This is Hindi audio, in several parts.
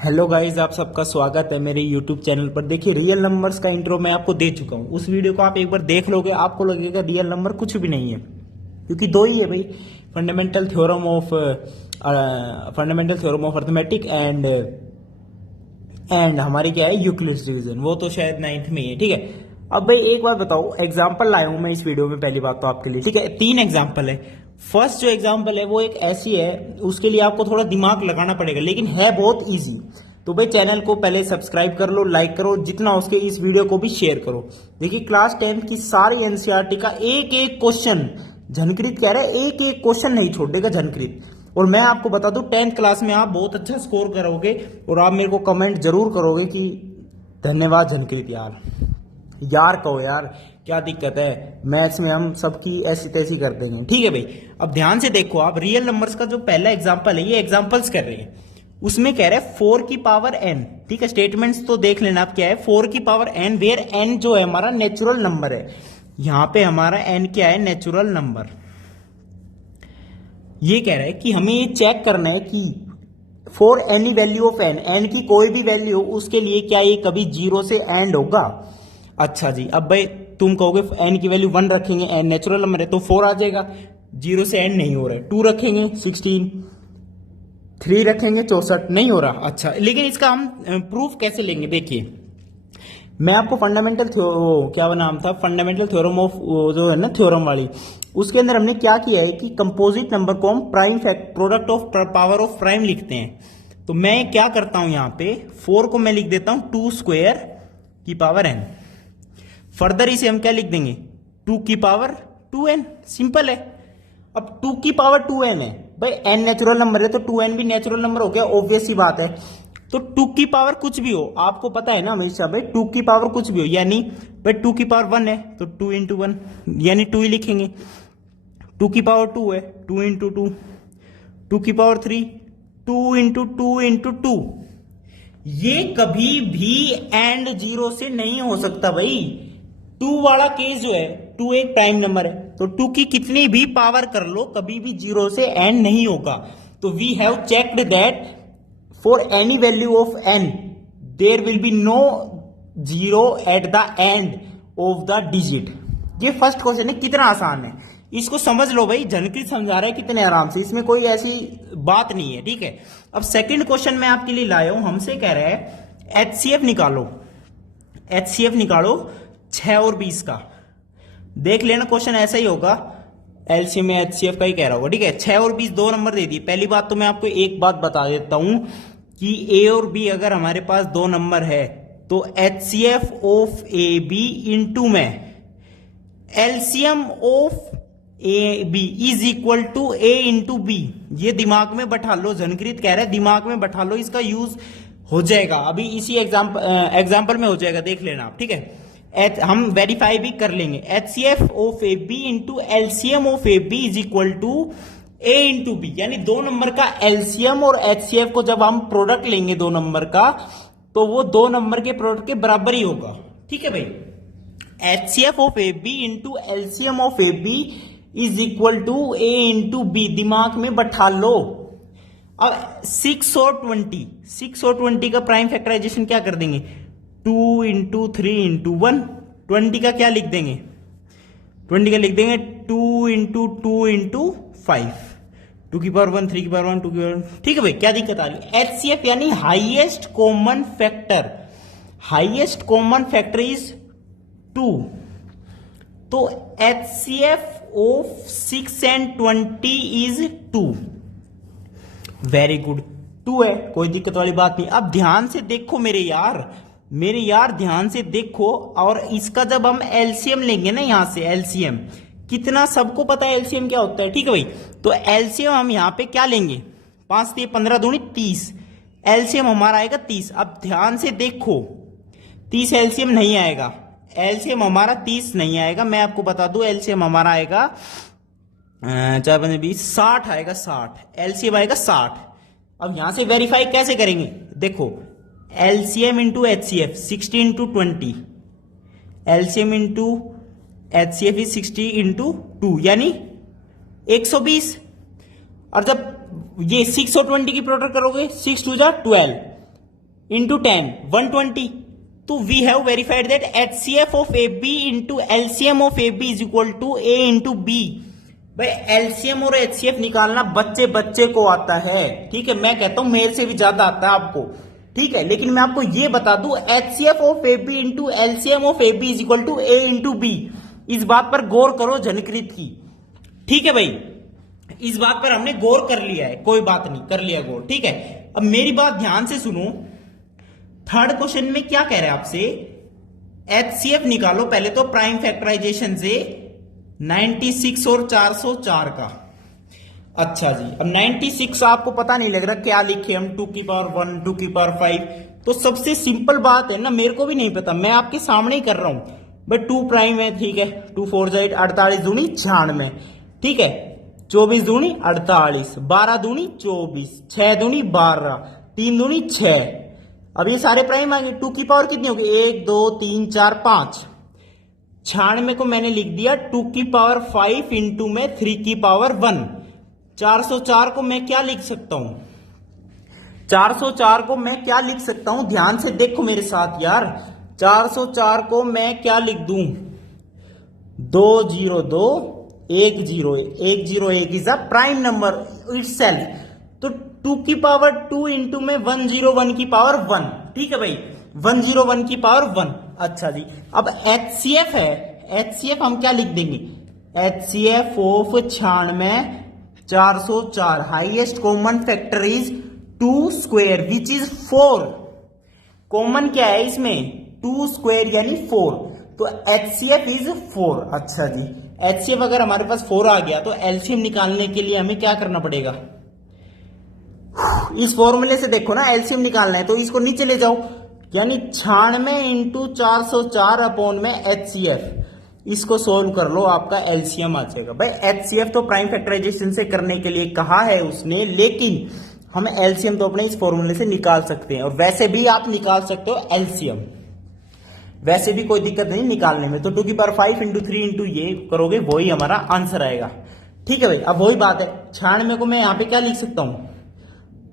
हेलो गाइस, आप सबका स्वागत है मेरे यूट्यूब चैनल पर। देखिए, रियल नंबर्स का इंट्रो मैं आपको दे चुका हूँ। उस वीडियो को आप एक बार देख लोगे, आपको लगेगा रियल नंबर कुछ भी नहीं है, क्योंकि दो ही है भाई। Fundamental theorem of arithmetic and हमारी क्या है, यूक्लिड्स डिवीजन। वो तो शायद 9th में ही है, ठीक है। अब भाई एक बात बताओ, एग्जाम्पल लाया हूं मैं इस वीडियो में। पहली बात तो आपके लिए, ठीक है, 3 एग्जाम्पल है। फर्स्ट जो एग्जाम्पल है वो एक ऐसी है, उसके लिए आपको थोड़ा दिमाग लगाना पड़ेगा, लेकिन है बहुत इजी। तो भाई चैनल को पहले सब्सक्राइब कर लो, लाइक करो, जितना हो सके इस वीडियो को भी शेयर करो। देखिए, क्लास 10th की सारी एनसीईआरटी का एक एक क्वेश्चन झनकृत कह रहा है, एक एक क्वेश्चन नहीं छोड़ देगा झनकृत। और मैं आपको बता दूं, 10th क्लास में आप बहुत अच्छा स्कोर करोगे और आप मेरे को कमेंट जरूर करोगे कि धन्यवाद झनकृत यार। यार कहो यार, क्या दिक्कत है, मैथ्स में हम सबकी ऐसी तैसी कर देंगे, ठीक है भाई। अब ध्यान से देखो, आप रियल नंबर्स का जो पहला एग्जांपल है, ये एग्जांपल्स कर रहे हैं। उसमें कह रहे हैं 4 की पावर n, ठीक है। स्टेटमेंट्स तो देख लेना आप क्या है। 4 की पावर n, वेयर n जो है हमारा नेचुरल नंबर है। यहां पे हमारा n क्या है, नेचुरल नंबर। ये कह रहा है कि हमें ये चेक करना है कि for any value of n की कोई भी वैल्यू, उसके लिए क्या ये कभी 0 से एंड होगा। अच्छा जी, अब भाई तुम कहोगे n की वैल्यू 1 रखेंगे, n नेचुरल नंबर है तो 4 आ जाएगा। 0 से एंड नहीं हो रहा है। 2 रखेंगे 16, 3 रखेंगे 64, नहीं हो रहा। अच्छा, लेकिन इसका हम प्रूफ कैसे लेंगे? देखिए, मैं आपको क्या नाम था, फंडामेंटल थ्योरम ऑफ जो है ना, थ्योरम वाली, उसके अंदर हमने क्या किया है कि कंपोजिट नंबर को हम prime product of power of prime लिखते हैं। तो मैं क्या करता हूं, यहां पे 4 को मैं लिख देता हूं 2 स्क्वायर की पावर n। फर्दर इसे हम क्या लिख देंगे, 2 की पावर 2n। सिंपल है। अब 2 की पावर 2n है भाई, n नेचुरल नंबर है तो 2n भी नेचुरल नंबर हो गया, ऑब्वियस सी बात है। तो 2 की पावर कुछ भी हो, आपको पता है ना हमेशा भाई, 2 की पावर कुछ भी हो, यानी भाई 2 की पावर 1 है तो 2 इंटू 1, यानी 2 ही लिखेंगे। 2 की पावर 2 है, 2 इंटू 2। 2 की पावर 3, 2 इंटू 2 इंटू 2। ये कभी भी एंड 0 से नहीं हो सकता भाई। 2 वाला केस जो है, 2 एक प्राइम नंबर है, तो 2 की कितनी भी पावर कर लो, कभी भी 0 से एंड नहीं होगा। तो we have checked that for any value of n there will be no 0 at the end of the digit. ये फर्स्ट क्वेश्चन है, कितना आसान है, इसको समझ लो भाई। झनकृत समझा रहा है कितने आराम से, इसमें कोई ऐसी बात नहीं है, ठीक है। अब सेकंड क्वेश्चन मैं आपके लिए लाया हूं, हमसे कह रहा है HCF निकालो। HCF निकालो 6 और 20 का। देख लेना, क्वेश्चन ऐसा ही होगा, एलसीएम में HCF का ही कह रहा होगा, ठीक है। 6 और 20 दो नंबर दे दिए। पहली बात तो मैं आपको एक बात बता देता हूं कि A और B अगर हमारे पास दो नंबर है तो HCF ऑफ AB इंटू में LCM of AB is equal to A into B। ये दिमाग में बैठा लो, झनकृत कह रहा है दिमाग में बैठा लो, इसका यूज हो जाएगा अभी इसी एग्जाम्पल में हो जाएगा, देख लेना आप, ठीक है। हम वेरीफाई भी कर लेंगे। HCF of AB into LCM of AB is equal to A into B, यानी दो नंबर का एलसीएम और HCF को जब हम प्रोडक्ट लेंगे दो नंबर का, तो वो दो नंबर के प्रोडक्ट के बराबर ही होगा, ठीक है भाई। HCF of AB into LCM of AB is equal to A into B, दिमाग में बैठा लो। अब 6 और 20 का प्राइम फैक्टराइजेशन क्या कर देंगे, 2 इंटू 3 इंटू 1। 20 का क्या लिख देंगे, 20 का लिख देंगे 2 इंटू 2 इंटू 5। 2 की पावर 1, 3 की पावर 1, 2 की पावर 1, ठीक है भाई। क्या दिक्कत आ रही है, HCF यानी highest common factor. Highest common factor is 2, तो HCF of 6 and 20 is 2। Very good, 2 है, कोई दिक्कत वाली बात नहीं। अब ध्यान से देखो मेरे यार ध्यान से देखो, और इसका जब हम एलसीएम लेंगे ना, यहां से एलसीएम कितना, सबको पता है एलसीएम क्या होता है, ठीक है भाई। तो एलसीएम हम यहां पे क्या लेंगे, 5 3 15 दूनी 30, एलसीएम हमारा आएगा 30। अब ध्यान से देखो, 30 एलसीएम नहीं आएगा, एलसीएम हमारा 30 नहीं आएगा। मैं आपको बता दूं, एलसीएम हमारा आएगा 4 15 20, 60 आएगा, 60 एलसीएम आएगा 60। अब यहां से वेरीफाई कैसे करेंगे, देखो LCM into HCF 60 into 20, LCM into HCF is 60 into 2, यानी 120। और जब ये 6 और 20 की प्रोडक्ट करोगे, 6 2 जा 12, इंटू 10 120। तो we have verified that HCF of AB into LCM of AB is equal to A into B। भाई LCM और HCF निकालना बच्चे बच्चे को आता है, ठीक है, मैं कहता हूं मेरे से भी ज्यादा आता है आपको, ठीक है, लेकिन मैं आपको ये बता दूं HCF of AB into LCM of AB is equal to A into B। इस बात पर गौर करो जनकृत की, ठीक है भाई, इस बात पर हमने गौर कर लिया है, कोई बात नहीं, कर लिया गौर, ठीक है। अब मेरी बात ध्यान से सुनो, थर्ड क्वेश्चन में क्या कह रहे हैं आपसे, HCF निकालो पहले तो प्राइम फैक्टराइजेशन से 96 और 404 का। अच्छा जी, अब 96 आपको पता नहीं लग रहा क्या लिखे हम, 2 की पावर 1 2 की पावर 5, तो सबसे सिंपल बात है ना, मेरे को भी नहीं पता, मैं आपके सामने ही कर रहा हूं भाई, 2 प्राइम है, ठीक है, 2 4 8 48 दूनी 96, ठीक है, 24 दूनी 48, 12 दूनी 24, 6 दूनी 12, 3 दूनी 6। अब ये सारे प्राइम आएंगे, 2 की पावर कितनी होगी, 1 2 3 4 5, 96 को मैंने लिख दिया 2 की पावर 5 इंटू में 3 की पावर 1। 404 को मैं क्या लिख सकता हूं, 404 को मैं क्या लिख सकता हूं, ध्यान से देखो मेरे साथ यार, 404 को मैं क्या लिख दूं, 202 101 is a prime number itself, तो 2 की पावर 2 इंटू में 101 की पावर 1, ठीक है भाई, 101 की पावर 1। अच्छा जी, अब HCF है, HCF हम क्या लिख देंगे, HCF of 96 404 highest common factor is 2 square which is 4। Common क्या है इसमें, 2 स्क्वायर यानी 4, तो HCF इज 4। अच्छा जी, HCF अगर हमारे पास 4 आ गया तो LCM निकालने के लिए हमें क्या करना पड़ेगा, इस फॉर्मूले से देखो ना, LCM निकालना है तो इसको नीचे ले जाओ, यानी 96 इंटू 404 अपॉन में HCF, इसको सोल्व कर लो, आपका LCM आ जाएगा। भाई HCF तो प्राइम फैक्टराइजेशन से करने के लिए कहा है उसने, लेकिन हम LCM तो अपने इस फॉर्मूले से निकाल सकते हैं, और वैसे भी आप निकाल सकते हो LCM, वैसे भी कोई दिक्कत नहीं निकालने में। तो 2 की पावर 5 इंटू 3 इंटू ये करोगे, वही हमारा आंसर आएगा, ठीक है भाई। अब वही बात है, 96 को मैं यहां पे क्या लिख सकता हूं,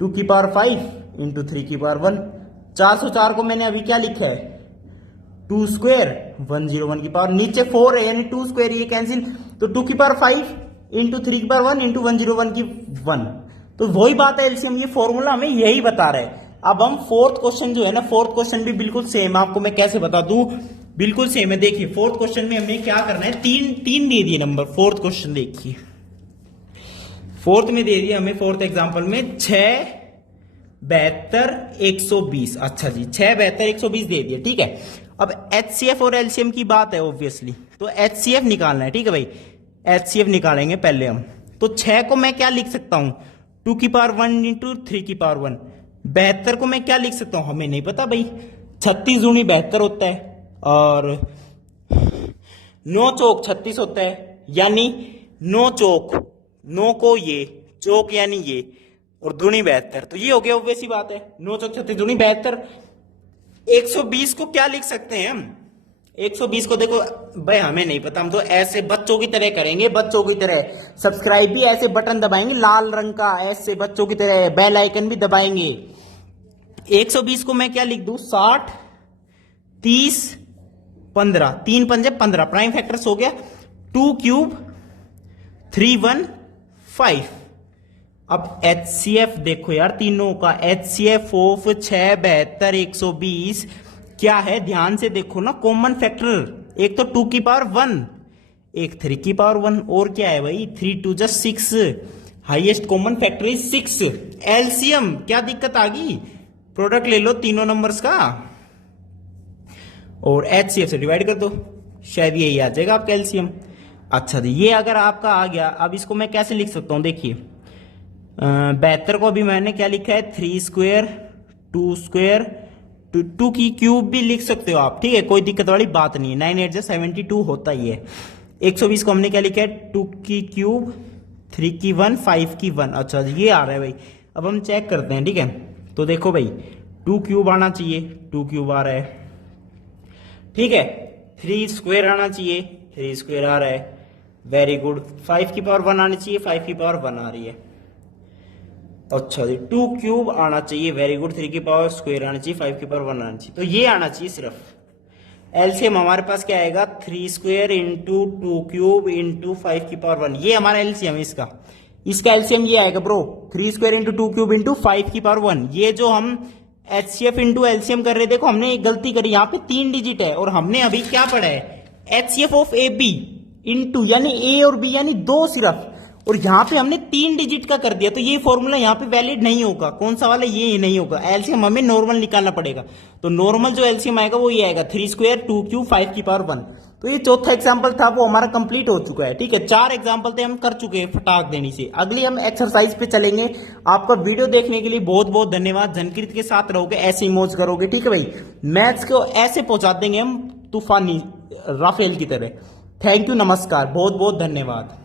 2 की पावर 5 इंटू 3 की पावर 1। 404 को मैंने अभी क्या लिखा है, 2 स्क्वायर 101 की पावर, नीचे 4 है यानी 2 स्क्वायर, ये कैंसिल, तो 2 की पावर 5 इंटू 3 की पावर 1 इंटू 101 की 1, तो वही बात है LCM, ये फॉर्मूला हमें यही बता रहा है। अब हम फोर्थ क्वेश्चन जो है ना, फोर्थ क्वेश्चन भी बिल्कुल सेम, आपको मैं कैसे बता दूं, बिल्कुल सेम है। देखिए फोर्थ क्वेश्चन में हमें क्या करना है, तीन दे दिए नंबर, फोर्थ क्वेश्चन देखिए, फोर्थ में दे दिया हमें, फोर्थ एग्जांपल में 6 72 120। अच्छा जी, 6 72 120 दे दिया, ठीक है। अब HCF और LCM की बात है ऑब्वियसली, तो HCF निकालना है, ठीक है भाई, HCF निकालेंगे पहले हम। तो 6 को मैं क्या लिख सकता हूं, 2 की पावर 1 इंटू 3 की पावर 1। 72 को मैं क्या लिख सकता हूं, हमें नहीं पता भाई, 36 दूनी 72 होता है, और 9 चौक 36 होता है, यानी 9 चौक, 9 को ये चौक यानी ये, और दूनी 72, तो ये हो गया ऑब्वियस ही बात है, 9 चौक 36 दूनी 72। 120 को क्या लिख सकते हैं हम, 120 को देखो भाई हमें नहीं पता, हम तो ऐसे बच्चों की तरह करेंगे, बच्चों की तरह सब्सक्राइब भी ऐसे बटन दबाएंगे लाल रंग का, ऐसे बच्चों की तरह बेल आइकन भी दबाएंगे। 120 को मैं क्या लिख दूं, 60 30 15, 3 पंजे 15, प्राइम फैक्टर्स हो गया, 2 क्यूब 3 1 5। अब HCF देखो यार तीनों का, HCF ऑफ 6 72 120 क्या है, ध्यान से देखो ना, कॉमन फैक्टर, एक तो 2 की पावर 1, एक 3 की पावर 1, और क्या है भाई 3 2 just 6, highest common factor is 6। LCM क्या दिक्कत आ गई, प्रोडक्ट ले लो तीनों नंबर्स का और HCF से डिवाइड कर दो, शायद यही आ जाएगा आपका LCM। अच्छा जी, ये अगर आपका आ गया, अब इसको मैं कैसे लिख सकता हूं, देखिए 72 को भी मैंने क्या लिखा है, 3 स्क्वायर 2 स्क्वायर 2 की क्यूब भी लिख सकते हो आप, ठीक है, कोई दिक्कत वाली बात नहीं है, 9 8 72 होता ही है। 120 को हमने क्या लिखा है, 2 की क्यूब 3 की 1 5 की 1। अच्छा ये आ रहा है भाई, अब हम चेक करते हैं, ठीक है। तो देखो भाई 2 क्यूब आना चाहिए, 2 क्यूब आ रहा है, ठीक है, 3 स्क्वायर आना चाहिए, 3 स्क्वायर आ रहा है, वेरी गुड। 5 की पावर 1 आनी चाहिए, 5 की पावर 1 आ रही है, अच्छा जी, 2 क्यूब आना चाहिए, वेरी गुड। 3 की पावर स्क्वायर आना चाहिए, 5 की पावर 1 आना चाहिए, तो ये आना चाहिए सिर्फ। एलसीएम हमारे पास क्या आएगा, 3 स्क्वायर इंटू 2 क्यूब इंटू 5 की पावर 1, ये हमारा एलसीएम है इसका। इसका एलसीएम ये आएगा bro, 3 square into 2 cube into 5 की पावर 1। ये जो हम एचसीएफ इंटू एलसीएम कर रहे हैं, देखो हमने एक गलती करी, यहाँ पे 3 डिजिट है और हमने अभी क्या पढ़ा है, HCF of A B into, यानी ए और बी यानी 2 सिर्फ, और यहां पे हमने 3 डिजिट का कर दिया, तो ये फॉर्मूला यहां पे वैलिड नहीं होगा। कौन सा वाला, ये नहीं होगा। एलसीएम हमें नॉर्मल निकालना पड़ेगा, तो नॉर्मल जो एलसीएम आएगा वो ये आएगा, 3 स्क्वायर 2 क्यूब 5 की पावर 1। तो ये चौथा एग्जाम्पल था, वो हमारा कंप्लीट हो चुका है। ठीक है, 4 एग्जाम्पल थे हम कर चुके हैं फटाक देने से। अगली हम एक्सरसाइज पे चलेंगे। आपका वीडियो देखने के लिए बहुत बहुत धन्यवाद। जनकृत के साथ रहोगे, ऐसे इमोज करोगे, ठीक है भाई। मैथ्स को ऐसे पहुंचा देंगे हम तूफानी राफेल की तरह। थैंक यू, नमस्कार, बहुत बहुत धन्यवाद।